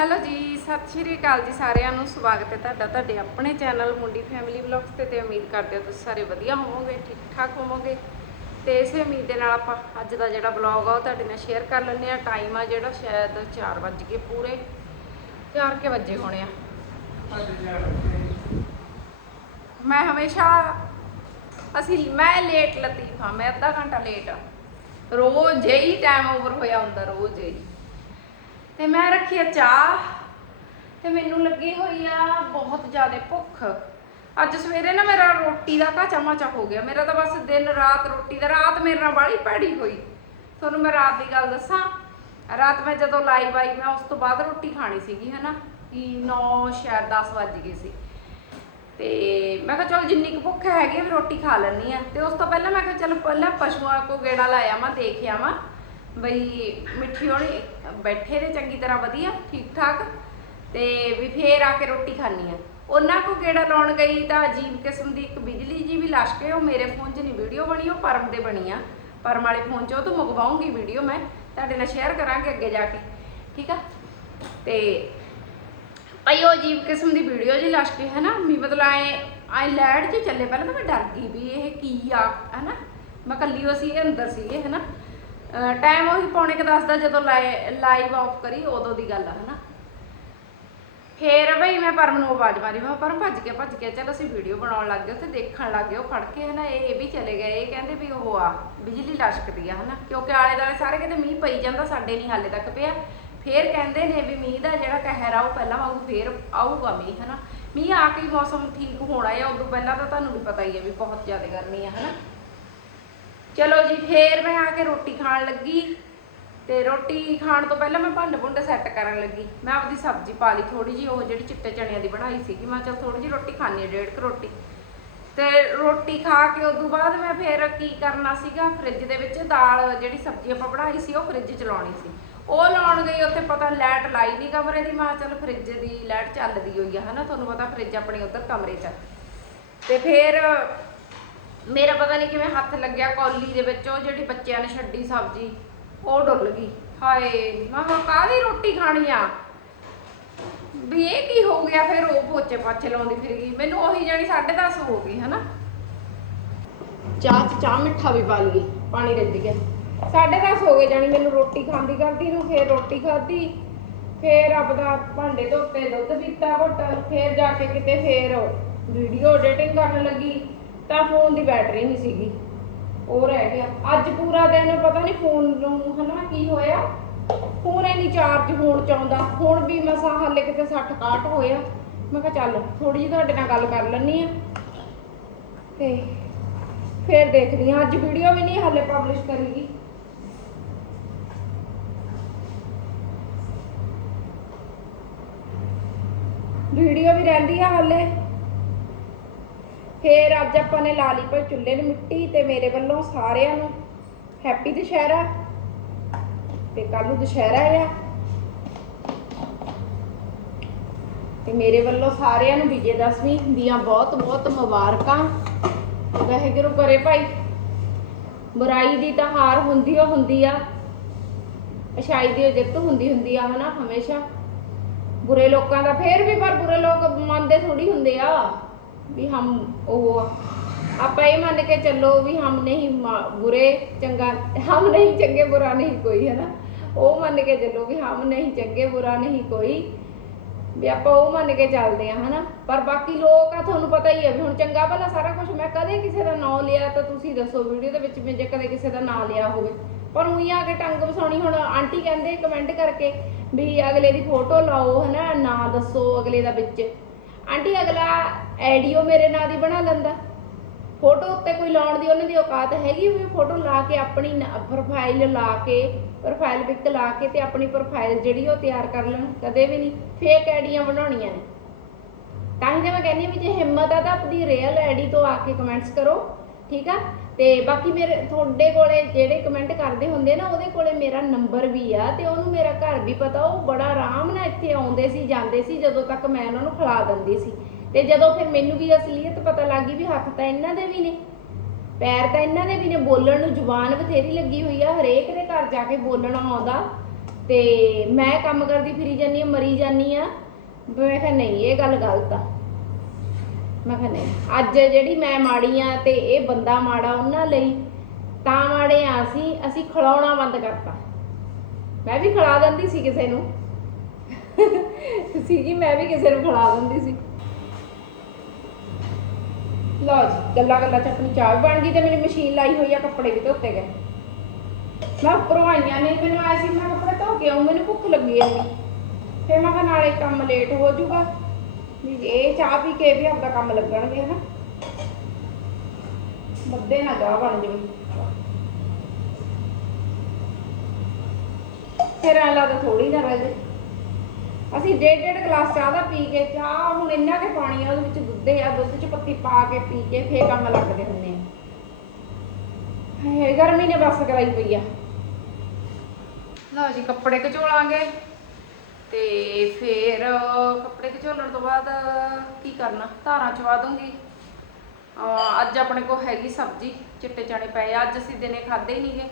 Hello ਜੀ, ਸਤਿ ਸ਼੍ਰੀ ਅਕਾਲ ਜੀ ਸਾਰਿਆਂ ਨੂੰ। ਸਵਾਗਤ ਹੈ ਤੁਹਾਡਾ ਤੁਹਾਡੇ ਆਪਣੇ ਚੈਨਲ ਮੁੰਡੀ ਫੈਮਿਲੀ ਵਲੌਗਸ ਤੇ ਤੇ ਉਮੀਦ ਕਰਦੇ ਹਾਂ ਤੁਸੀਂ ਸਾਰੇ ਵਧੀਆ ਹੋਵੋਗੇ ਠੀਕ ਠਾਕ ਹੋਵੋਗੇ। ਤੇ ਇਸੇ ਉਮੀਦ ਦੇ ਨਾਲ ਆਪਾਂ ਅੱਜ ਦਾ ਜਿਹੜਾ ਵਲੌਗ ਆ ਉਹ ਤੁਹਾਡੇ ਨਾਲ ਸ਼ੇਅਰ ਕਰ ਲੈਂਦੇ ਆ ਟਾਈਮ ਆ ਜਿਹੜਾ ਸ਼ਾਇਦ 4 ਵੱਜ ਕੇ ਪੂਰੇ 4 ਕੇ ਵਜੇ ਹੋਣੇ ਆ। ਮੈਂ ਹਮੇਸ਼ਾ, ਅਸੀਂ, ਮੈਂ ਲੇਟ ਲਤੀਫ ਹਾਂ, ਮੈਂ ਅੱਧਾ ਘੰਟਾ ਲੇਟ ਆ। ਰੋਜ਼ ਹੀ ਟਾਈਮ ਓਵਰ ਹੋਇਆ ਹੁੰਦਾ, ਰੋਜ਼ ਹੀ ਤੇ ਮੈਂ ਰੱਖੀ ਆ ਚਾਹ ਤੇ ਮੈਨੂੰ ਲੱਗੀ ਹੋਈ ਆ ਬਹੁਤ ਜ਼ਿਆਦਾ ਭੁੱਖ। ਅੱਜ ਸਵੇਰੇ ਨਾ ਮੇਰਾ ਰੋਟੀ ਦਾ ਕਾਚਾ ਮਾਚਾ ਹੋ ਗਿਆ। ਮੇਰਾ ਤਾਂ ਬਸ ਦਿਨ ਰਾਤ ਰੋਟੀ ਦਾ, ਰਾਤ ਮੇਰੇ ਨਾਲ ਬਾੜੀ ਭੈੜੀ ਹੋਈ। ਤੁਹਾਨੂੰ ਮੈਂ ਰਾਤ ਦੀ ਗੱਲ ਦੱਸਾਂ। ਰਾਤ ਮੈਂ ਜਦੋਂ ਲਾਈਵ ਆਈ, ਮੈਂ ਉਸ ਤੋਂ ਬਾਅਦ ਰੋਟੀ ਖਾਣੀ ਸੀਗੀ, ਹਨਾ? ਕਿ 9 ਸ਼ਾਇਦ 10 ਵੱਜ ਗਏ ਸੀ। ਤੇ ਮੈਂ ਕਿਹਾ ਚਲ ਜਿੰਨੀ ਕੁ ਭੁੱਖ ਹੈਗੀ ਆ ਵੀ ਰੋਟੀ ਖਾ ਲੈਣੀ ਆ। ਤੇ ਉਸ ਤੋਂ ਪਹਿਲਾਂ ਮੈਂ ਕਿਹਾ ਚਲ ਪਹਿਲਾਂ ਪਸ਼ੂਆਂ ਕੋ ਗੇੜਾ ਲਾਇਆ ਮੈਂ ਦੇਖਿਆ ਆਵਾਂ। ਬਈ ਮਿੱਠੀ ਹੋਣੀ, ਬੈਠੇ ਨੇ ਚੰਗੀ ਤਰ੍ਹਾਂ ਵਧੀਆ, ਠੀਕ ਠਾਕ। ਤੇ ਵੀ ਫੇਰ ਆ ਕੇ ਰੋਟੀ ਖਾਣੀ ਆ। ਉਹਨਾਂ ਕੋ ਕਿਹੜਾ ਲਾਉਣ ਗਈ ਤਾਂ ਅਜੀਬ ਕਿਸਮ ਦੀ ਇੱਕ ਬਿਜਲੀ ਜੀ ਵੀ ਲਸ਼ ਕੇ, ਉਹ ਮੇਰੇ ਫੋਨ 'ਚ ਨਹੀਂ ਵੀਡੀਓ ਬਣੀ, ਉਹ ਪਰਮ ਦੇ ਬਣੀ ਆ। ਪਰਮ ਵਾਲੇ ਫੋਨ 'ਚ ਉਹ ਤੋਂ ਮੰਗਵਾਉਂਗੀ ਵੀਡੀਓ ਮੈਂ, ਤੁਹਾਡੇ ਨਾਲ ਸ਼ੇਅਰ ਕਰਾਂਗੇ ਅੱਗੇ ਜਾ ਕੇ। ਠੀਕ ਆ? ਤੇ ਭਾਈ ਉਹ ਅਜੀਬ ਕਿਸਮ ਦੀ ਵੀਡੀਓ ਜੀ ਲਸ਼ ਕੇ ਹੈ ਨਾ ਵੀ ਮਤਲਬ ਐ ਐ ਲੈਟ 'ਚ ਚੱਲੇ, ਪਹਿਲਾਂ ਤਾਂ ਮੈਂ ਡਰ ਗਈ ਵੀ, ਇਹ ਕੀ ਆ ਹੈ ਨਾ ਮੈਂ ਕੱਲੀ ਉਹ ਸੀ ਅੰਦਰ ਸੀਗੇ ਹੈ ਨਾ ਟਾਈਮ ਉਹੀ ਪੌਣੇ ਕ ਦੱਸਦਾ ਜਦੋਂ ਲਾਈਵ ਆਫ ਕਰੀ, ਉਦੋਂ ਦੀ ਗੱਲ ਆ, ਹਨਾ? ਫੇਰ ਬਈ ਮੈਂ ਪਰਮ ਨੂੰ ਆਵਾਜ਼ ਮਾਰੀ, ਮੈਂ ਪਰਮ ਭੱਜ ਕੇ ਭੱਜ ਕੇ ਚਲ ਅਸੀਂ ਵੀਡੀਓ ਬਣਾਉਣ ਲੱਗ ਗਏ ਤੇ ਦੇਖਣ ਲੱਗ ਗਏ, ਉਹ ਫੜ ਕੇ, ਹਨਾ, ਇਹ ਵੀ ਚਲੇ ਗਏ, ਇਹ ਕਹਿੰਦੇ ਵੀ ਉਹ ਆ, ਬਿਜਲੀ ਲਸ਼ਕਦੀ ਆ, ਹਨਾ? ਕਿਉਂਕਿ ਆਲੇ ਦਾਲੇ ਸਾਰੇ ਕਹਿੰਦੇ ਮੀਂਹ ਪਈ ਜਾਂਦਾ, ਸਾਡੇ ਨਹੀਂ ਹਾਲੇ ਤੱਕ ਪਿਆ। ਫੇਰ ਕਹਿੰਦੇ ਨੇ ਵੀ ਮੀਂਹ ਦਾ ਜਿਹੜਾ ਕਹਿਰ ਆ, ਉਹ ਪਹਿਲਾਂ ਵਾਂਗੂ ਫੇਰ ਆਊਗਾ ਮੀਂਹ, ਹਨਾ? ਮੀਂਹ ਆ ਕੇ ਮੌਸਮ ਠੀਕ ਹੋਣਾ ਆ, ਉਦੋਂ ਪਹਿਲਾਂ ਤਾਂ ਤੁਹਾਨੂੰ ਵੀ ਪਤਾ ਹੀ ਹੈ ਵੀ ਬਹੁਤ ਜ਼ਿਆਦਾ ਗਰਮੀ ਆ, ਹਨਾ? ਚਲੋ ਜੀ, ਫੇਰ ਮੈਂ ਆ ਕੇ ਰੋਟੀ ਖਾਣ ਲੱਗੀ। ਤੇ ਰੋਟੀ ਖਾਣ ਤੋਂ ਪਹਿਲਾਂ ਮੈਂ ਭੰਡ ਭੁੰਡ ਸੈੱਟ ਕਰਨ ਲੱਗੀ। ਮੈਂ ਆਪਦੀ ਸਬਜ਼ੀ ਪਾ ਲਈ ਥੋੜੀ ਜੀ ਉਹ ਜਿਹੜੀ ਚਿੱਟੇ ਚਣਿਆਂ ਦੀ ਬਣਾਈ ਸੀਗੀ। ਮੈਂ ਚਲ ਥੋੜੀ ਜੀ ਰੋਟੀ ਖਾਣੀ ਹੈ, ਡੇਢ ਕੁ ਰੋਟੀ। ਤੇ ਰੋਟੀ ਖਾ ਕੇ ਉਦੋਂ ਬਾਅਦ ਮੈਂ ਫੇਰ ਕੀ ਕਰਨਾ ਸੀਗਾ ਫ੍ਰਿਜ ਦੇ ਵਿੱਚ ਦਾਲ ਜਿਹੜੀ ਸਬਜ਼ੀ ਆਪਾਂ ਬਣਾਈ ਸੀ, ਉਹ ਫ੍ਰਿਜ ਚ ਲਾਉਣੀ ਸੀ। ਉਹ ਲਾਉਣ ਗਈ, ਉੱਥੇ ਪਤਾ ਲਾਈਟ ਲਾਈ ਨਹੀਂ ਕਮਰੇ ਦੀ। ਮਾਂ ਚਲ ਫ੍ਰਿਜ ਦੀ ਲਾਈਟ ਚੱਲਦੀ ਹੋਈ ਆ, ਹਨਾ? ਤੁਹਾਨੂੰ ਪਤਾ ਫ੍ਰਿਜ ਆਪਣੀ ਉਧਰ ਕਮਰੇ 'ਚ ਆ। ਤੇ ਫੇਰ ਮੇਰਾ ਪਤਾ ਨਹੀਂ ਕਿਵੇਂ ਹੱਥ ਲੱਗਿਆ ਕੌਲੀ ਦੇ ਵਿੱਚ, ਉਹ ਜਿਹੜੀ ਬੱਚਿਆਂ ਨੇ ਛੱਡੀ ਸਬਜ਼ੀ, ਉਹ ਡੁੱਲ ਗਈ। ਹਾਏ, ਮੈਂ ਕਿਹਾ ਕਾਹਦੀ ਰੋਟੀ ਖਾਣੀ ਆ? ਵੀ ਇਹ ਕੀ ਹੋ ਗਿਆ, ਫਿਰ ਉਹ ਪੋਚੇ ਪਾਛੇ ਲਾਉਂਦੀ ਫਿਰ ਗਈ। ਮੈਨੂੰ ਉਹੀ ਜਾਣੀ 10:30 ਹੋ ਗਈ, ਹਨਾ? ਚਾਹ ਚ ਚਾਹ ਮਿੱਠਾ ਵੀ ਪਾ ਲਈ ਪਾਣੀ ਰਿੱਝ ਗਿਆ। 10:30 ਹੋ ਗਏ ਜਾਣੀ ਮੈਨੂੰ ਰੋਟੀ ਖਾਂਦੀ ਕਰਦੀ ਨੂੰ, ਫਿਰ ਰੋਟੀ ਖਾਧੀ, ਫੇਰ ਆਪਦਾ ਭਾਂਡੇ ਧੋਤੇ, ਦੁੱਧ ਪੀਤਾ, ਘੁੱਟ, ਫੇਰ ਜਾ ਕੇ ਕਿਤੇ ਫੇਰ ਵੀਡੀਓ ਐਡੀਟਿੰਗ ਕਰਨ ਲੱਗੀ। ਤਾਂ ਫੋਨ ਦੀ ਬੈਟਰੀ ਨਹੀਂ ਸੀਗੀ। ਉਹ ਰਹਿ ਗਿਆ। ਅੱਜ ਪੂਰਾ ਦਿਨ ਪਤਾ ਨਹੀਂ ਫੋਨ ਨੂੰ ਹਨਾ ਕੀ ਹੋਇਆ। ਫੋਨ ਹੀ ਨਹੀਂ ਚਾਰਜ ਹੋਣ ਚਾਹੁੰਦਾ ਹੁਣ ਵੀ ਮਸਾ ਹਾਲੇ ਕਿਤੇ 60 61 ਹੋਇਆ। ਮੈਂ ਕਿਹਾ ਚੱਲ ਥੋੜੀ ਜਿਹੀ ਤੁਹਾਡੇ ਨਾਲ ਗੱਲ ਕਰ ਲੈਣੀ ਆ ਤੇ ਫੇਰ ਦੇਖਦੀ ਹਾਂ। ਅੱਜ ਵੀਡੀਓ ਵੀ ਨਹੀਂ ਹਾਲੇ ਪਬਲਿਸ਼ ਕਰੀਗੀ। ਵੀਡੀਓ ਵੀ ਰਹਿੰਦੀ ਆ ਹਾਲੇ। ਫੇਰ ਅੱਜ ਆਪਾਂ ਨੇ ਲਾ ਲਈ ਭਾਈ ਚੁੱਲ੍ਹੇ ਨੂੰ ਮਿੱਟੀ ਤੇ ਮੇਰੇ ਵੱਲੋਂ ਸਾਰਿਆਂ ਨੂੰ ਹੈਪੀ ਦੁਸ਼ਹਿਰਾ ਤੇ ਕੱਲ ਨੂੰ ਦੁਸ਼ਹਿਰਾ ਆ। ਤੇ ਮੇਰੇ ਵੱਲੋਂ ਸਾਰਿਆਂ ਨੂੰ ਵਿਜੇ ਦਸ਼ਮੀ ਦੀਆਂ ਬਹੁਤ ਬਹੁਤ ਮੁਬਾਰਕਾਂ। ਵਾਹਿਗੁਰੂ ਕਰੇ ਭਾਈ। ਬੁਰਾਈ ਦੀ ਤਾਂ ਹਾਰ ਹੁੰਦੀ ਓ ਹੁੰਦੀ ਆ। ਅਛਾਈ ਦੀ ਜਿੱਤ ਹੁੰਦੀ ਹੁੰਦੀ ਆ ਹਨਾ ਹਮੇਸ਼ਾ। ਬੁਰੇ ਲੋਕਾਂ ਦਾ ਫੇਰ ਵੀ ਪਰ ਬੁਰੇ ਲੋਕ ਮੰਨਦੇ ਥੋੜੀ ਹੁੰਦੇ ਆ। ਵੀ ਹਮ ਉਹ ਆਪਾਂ ਇਹ ਮੰਨ ਕੇ ਚੱਲੋ ਵੀ ਹਮ ਨਹੀਂ ਬੁਰੇ, ਚੰਗਾ, ਹਮ ਨਹੀਂ ਚੰਗੇ, ਬੁਰਾ ਨਹੀਂ ਕੋਈ ਹੈ ਨਾ ਉਹ ਮੰਨ ਕੇ ਚੱਲੋ ਵੀ ਹਮ ਨਹੀਂ ਚੰਗੇ, ਬੁਰਾ ਨਹੀਂ ਕੋਈ। ਵੀ ਆਪਾਂ ਉਹ ਮੰਨ ਕੇ ਚੱਲਦੇ ਆ ਹਨਾ? ਪਰ ਬਾਕੀ ਲੋਕ ਆ, ਤੁਹਾਨੂੰ ਪਤਾ ਹੀ ਹੈ ਵੀ ਹੁਣ ਚੰਗਾ ਭਲਾ ਸਾਰਾ ਕੁਝ ਮੈਂ ਕਦੇ ਕਿਸੇ ਦਾ ਨਾਂ ਲਿਆ ਤਾਂ ਤੁਸੀਂ ਦੱਸੋ ਵੀਡੀਓ ਦੇ ਵਿੱਚ ਮੈਂ ਜੇ ਕਦੇ ਕਿਸੇ ਦਾ ਨਾਂ ਲਿਆ ਹੋਵੇ। ਪਰ ਉਹੀ ਆ ਕੇ ਟੰਗ ਵਸਾਉਣੀ, ਹੁਣ ਆਂਟੀ ਕਹਿੰਦੇ ਕਮੈਂਟ ਕਰਕੇ ਵੀ ਅਗਲੇ ਦੀ ਫੋਟੋ ਲਾਓ, ਹਨਾ? ਨਾਂ ਦੱਸੋ ਅਗਲੇ ਦਾ ਵਿੱਚ। ਆਂਟੀ, ਅਗਲਾ ਐਡੀਓ ਮੇਰੇ ਨਾਂ ਦੀ ਬਣਾ ਲੈਂਦਾ। ਫੋਟੋ ਉੱਤੇ ਕੋਈ ਲਾਉਣ ਦੀ ਉਹਨਾਂ ਦੀ ਔਕਾਤ ਹੈਗੀ ਵੀ ਫੋਟੋ ਲਾ ਕੇ ਆਪਣੀ ਪ੍ਰੋਫਾਈਲ ਲਾ ਕੇ ਪ੍ਰੋਫਾਈਲ ਪਿਕ ਲਾ ਕੇ ਤੇ ਆਪਣੀ ਪ੍ਰੋਫਾਈਲ ਜਿਹੜੀ ਉਹ ਤਿਆਰ ਕਰ ਲੈਣ, ਕਦੇ ਵੀ ਨਹੀਂ। ਫੇਕ ਆਈਡੀਆਂ ਬਣਾਉਣੀਆਂ ਨੇ। ਤਾਂ ਹੀ ਤਾਂ ਮੈਂ ਕਹਿੰਦੀ ਵੀ ਜੇ ਹਿੰਮਤ ਆ ਤਾਂ ਆਪਣੀ ਰੀਅਲ ਆਈਡੀ ਤੋਂ ਆ ਕੇ ਕਮੈਂਟਸ ਕਰੋ। ਠੀਕ ਆ? ਤੇ ਬਾਕੀ ਮੇਰੇ, ਤੁਹਾਡੇ ਕੋਲੇ ਜਿਹੜੇ ਕਮੈਂਟ ਕਰਦੇ ਹੁੰਦੇ ਨਾ, ਉਹਦੇ ਕੋਲੇ ਮੇਰਾ ਨੰਬਰ ਵੀ ਆ ਤੇ ਉਹਨੂੰ ਮੇਰਾ ਘਰ ਵੀ ਪਤਾ, ਉਹ ਬੜਾ ਆਰਾਮ ਨਾਲ ਇੱਥੇ ਆਉਂਦੇ ਸੀ, ਜਾਂਦੇ ਸੀ, ਜਦੋਂ ਤੱਕ ਮੈਂ ਉਹਨਾਂ ਨੂੰ ਖਿਲਾ ਦਿੰਦੀ ਸੀ। ਤੇ ਜਦੋਂ ਫਿਰ ਮੈਨੂੰ ਵੀ ਅਸਲੀਅਤ ਪਤਾ ਲੱਗ ਗਈ ਵੀ ਹੱਥ ਤਾਂ ਇਹਨਾਂ ਦੇ ਵੀ ਨੇ, ਪੈਰ ਤਾਂ ਇਹਨਾਂ ਦੇ ਵੀ ਨੇ, ਬੋਲਣ ਨੂੰ ਜ਼ੁਬਾਨ ਬਥੇਰੀ ਲੱਗੀ ਹੋਈ ਆ, ਹਰੇਕ ਦੇ ਘਰ ਜਾ ਕੇ ਬੋਲਣਾ ਆਉਂਦਾ। ਤੇ ਮੈਂ ਕੰਮ ਕਰਦੀ ਫਿਰੀ ਜਾਨੀ ਆ, ਮਰੀ ਜਾਨੀ ਆ। ਮੈਂ ਕਿਹਾ ਨਹੀਂ, ਇਹ ਗੱਲ ਗਲਤ ਆ। ਮੈਂ ਕਿਹਾ ਨਹੀਂ, ਅੱਜ ਜਿਹੜੀ ਮੈਂ ਮਾੜੀ ਆ ਤੇ ਇਹ ਬੰਦਾ ਮਾੜਾ ਉਹਨਾਂ ਲਈ, ਤਾਂ ਮਾੜੇ ਆ ਅਸੀਂ ਅਸੀਂ ਖਿਲਾਉਣਾ ਬੰਦ ਕਰਤਾ। ਮੈਂ ਵੀ ਖਿਲਾ ਦਿੰਦੀ ਸੀ ਕਿਸੇ ਨੂੰ। ਸੀ ਜੀ ਮੈਂ ਵੀ ਕਿਸੇ ਨੂੰ ਖਿਲਾ ਦਿੰਦੀ ਸੀ। ਲਓ ਜੀ, ਗੱਲਾਂ ਗੱਲਾਂ ਚ ਆਪਣੀ ਚਾਹ ਵੀ ਬਣ ਗਈ ਤੇ ਮੇਰੀ ਮਸ਼ੀਨ ਲਾਈ ਹੋਈ ਆ, ਕੱਪੜੇ ਵੀ ਧੋਤੇ ਗਏ। ਮੈਂ ਉੱਪਰੋਂ ਆਈਆਂ ਨੇ, ਮੈਨੂੰ ਆਇਆ ਸੀ, ਮੈਂ ਕੱਪੜੇ ਧੋ ਕੇ ਆਉਂ ਮੈਨੂੰ ਭੁੱਖ ਲੱਗੀ ਜਾਂਦੀ ਫਿਰ ਮੈਂ ਕਿਹਾ ਨਾਲੇ ਕੰਮ ਲੇਟ ਹੋ ਜਾਊਗਾ। ਵੀ ਇਹ ਚਾਹ ਪੀ ਕੇ ਵੀ ਆਪਦਾ ਕੰਮ ਲੱਗਣਗੇ, ਹਨਾ? ਬੱਦੇ ਨਾ ਚਾਹ ਬਣ ਜਾਵੇ। ਫਿਰ ਐਂ ਲੱਗਦਾ ਥੋੜੀ ਨਾ ਰਹਿ ਜੇ ਅਸੀਂ ਡੇਢ ਡੇਢ ਗਲਾਸ ਚਾਹ ਦਾ ਪੀ ਕੇ, ਚਾਹ ਹੁਣ ਇੰਨਾ ਕੇ ਪਾਣੀ ਆ, ਉਹਦੇ ਵਿੱਚ ਦੁੱਧ ਆ, ਦੁੱਧ ਚ ਪੱਤੀ ਪਾ ਕੇ ਪੀ ਕੇ ਫੇਰ ਕੰਮ ਲੱਗਦੇ ਹੁੰਦੇ ਆ। ਹਾਏ, ਗਰਮੀ ਨੇ ਬਸ ਕਰਾਈ ਪਈ ਆ। ਲਓ ਜੀ, ਕੱਪੜੇ ਕਚੋਲਾਂਗੇ। ਤੇ ਫੇਰ ਕੱਪੜੇ ਕਚੋਲਣ ਤੋਂ ਬਾਅਦ ਕੀ ਕਰਨਾ? ਧਾਰਾਂ ਚਵਾ ਦੂੰਗੀ ਅੱਜ ਆਪਣੇ ਕੋਲ ਹੈਗੀ ਸਬਜ਼ੀ, ਚਿੱਟੇ ਚਣੇ ਪਏ ਅੱਜ ਅਸੀਂ ਦਿਨੇ ਖਾਦੇ ਹੀ ਨਹੀਂਗੇ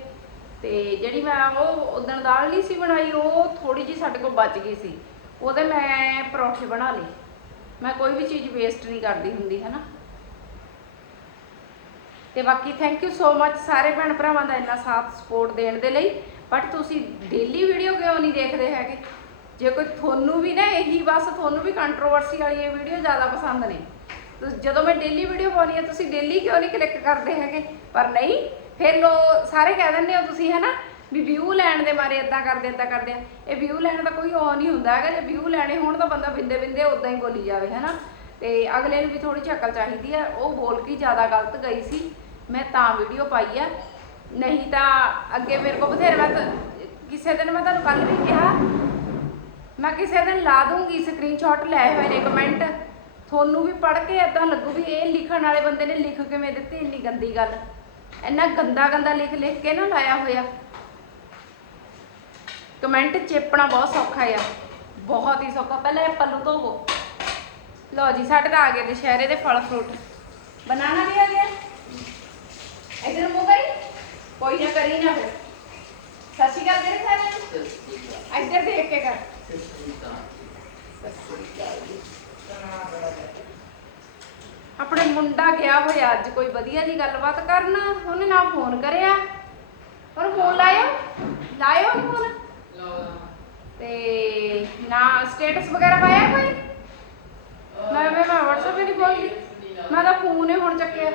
ਤੇ ਜਿਹੜੀ ਮੈਂ ਉਹ ਉਦੋਂ ਦਾਲ ਨਹੀਂ ਸੀ ਬਣਾਈ, ਉਹ ਥੋੜੀ ਜੀ ਸਾਡੇ ਕੋਲ ਬਚ ਗਈ ਸੀ। ਉਹਦੇ ਮੈਂ ਪਰੌਂਠੇ ਬਣਾ ਲਏ। ਮੈਂ ਕੋਈ ਵੀ ਚੀਜ਼ ਵੇਸਟ ਨਹੀਂ ਕਰਦੀ ਹੁੰਦੀ ਹੈ ਨਾ ਤੇ ਬਾਕੀ ਥੈਂਕ ਯੂ ਸੋ ਮੱਚ ਸਾਰੇ ਭੈਣ ਭਰਾਵਾਂ ਦਾ ਇੰਨਾ ਸਾਥ ਸਪੋਰਟ ਦੇਣ ਦੇ ਲਈ। ਬਟ ਤੁਸੀਂ ਡੇਲੀ ਵੀਡੀਓ ਕਿਉਂ ਨਹੀਂ ਦੇਖਦੇ ਹੈਗੇ? ਜੇ ਕੋਈ ਤੁਹਾਨੂੰ ਵੀ ਨਾ ਇਹੀ ਬਸ ਤੁਹਾਨੂੰ ਵੀ ਕੰਟਰੋਵਰਸੀ ਵਾਲੀ ਇਹ ਵੀਡੀਓ ਜ਼ਿਆਦਾ ਪਸੰਦ ਨੇ, ਤੁਸੀਂ, ਜਦੋਂ ਮੈਂ ਡੇਲੀ ਵੀਡੀਓ ਪਾਉਣੀ ਹੈ, ਤੁਸੀਂ ਡੇਲੀ ਕਿਉਂ ਨਹੀਂ ਕਲਿੱਕ ਕਰਦੇ ਹੈਗੇ? ਪਰ ਨਹੀਂ, ਫਿਰ ਲੋ, ਸਾਰੇ ਕਹਿ ਦਿੰਦੇ ਹੋ ਤੁਸੀਂ ਹੈ ਨਾ ਵੀ ਵਿਊ ਲੈਣ ਦੇ ਮਾਰੇ ਇਦਾਂ ਕਰਦੇ ਇਦਾਂ ਕਰਦੇ। ਆ ਇਹ ਵਿਊ ਲੈਣ ਦਾ ਕੋਈ ਉਹ ਨਹੀਂ ਹੁੰਦਾ ਹੈਗਾ, ਜੇ ਵਿਊ ਲੈਣੇ ਹੋਣ ਤਾਂ ਬੰਦਾ ਬਿੰਦੇ ਬਿੰਦੇ ਉਦਾਂ ਹੀ ਬੋਲੀ ਜਾਵੇ ਹੈ ਨਾ ਤੇ ਅਗਲੇ ਨੂੰ ਵੀ ਥੋੜੀ ਜਿਹੀ ਚਾਹੀਦੀ ਆ ਉਹ ਬੋਲ ਕੇ ਜ਼ਿਆਦਾ ਗਲਤ ਗਈ ਸੀ, ਮੈਂ ਤਾਂ ਵੀਡੀਓ ਪਾਈ ਆ। ਨਹੀਂ ਤਾਂ ਅੱਗੇ ਮੇਰੇ ਕੋਲ ਬਥੇਰੇ ਮੈਂ ਕਿਸੇ ਦਿਨ ਮੈਂ ਤੁਹਾਨੂੰ ਕੱਲ ਵੀ ਕਿਹਾ ਮੈਂ ਕਿਸੇ ਦਿਨ ਲਾ ਦੂੰਗੀ ਸਕਰੀਨਸ਼ਾਟ ਲੈ ਹੋਏ ਨੇ ਕਮੈਂਟ ਤੁਹਾਨੂੰ ਵੀ ਪੜ੍ਹ ਕੇ ਇਦਾਂ ਲੱਗੂ ਵੀ ਇਹ ਲਿਖਣ ਵਾਲੇ ਬੰਦੇ ਨੇ ਲਿਖ ਕਿਵੇਂ ਦਿੱਤੀ ਇੰਨੀ ਗੰਦੀ ਗੱਲ। ਇੰਨਾ ਗੰਦਾ ਗੰਦਾ ਲਿਖ ਲਿਖ ਕੇ ਨਾ ਲਾਇਆ ਹੋਇਆ। ਕਮੈਂਟ ਚੇਪਣਾ ਬਹੁਤ ਸੌਖਾ ਆ। ਬਹੁਤ ਹੀ ਸੌਖਾ। ਪਹਿਲਾਂ ਇਹ ਪੱਲੂ ਧੋਵੋ। ਲਓ ਜੀ ਸਾਡੇ ਤਾਂ ਆ ਗਏ ਦੁਸ਼ਹਿਰੇ ਦੇ ਫਲ ਫਰੂਟ ਬਨਾਨਾ ਵੀ ਆ ਗਿਆ? ਇਧਰ ਮੂੰਹ ਕਰੀ। ਕੋਈ ਨਾ ਕਰੀ ਨਾ ਫਿਰ। ਸਤਿ ਸ਼੍ਰੀ ਅਕਾਲ ਤੇਰੇ ਸਾਰੇ ਇੱਧਰ ਦੇਖ ਕੇ ਕਰ। ਆਪਣੇ ਮੁੰਡਾ ਗਿਆ ਹੋਇਆ, ਅੱਜ ਕੋਈ ਵਧੀਆ ਜੀ ਗੱਲਬਾਤ ਕਰਨ, ਉਹਨੇ ਨਾ ਫੋਨ ਕਰਿਆ। ਪਰ ਫੋਨ ਲਾਇਓ ਲਾਇਓ ਨੀ ਫੋਨ ਤੇ ਨਾ ਸਟੇਟਸ ਵਗੈਰਾ ਪਾਇਆ ਕੋਈ? ਮੈਂ ਮੈਂ ਮੈਂ WhatsApp ਹੀ ਨਹੀਂ ਖੋਲਦੀ ਮੈਂ ਤਾਂ ਫੋਨ ਹੀ ਹੁਣ ਚੱਕਿਆ।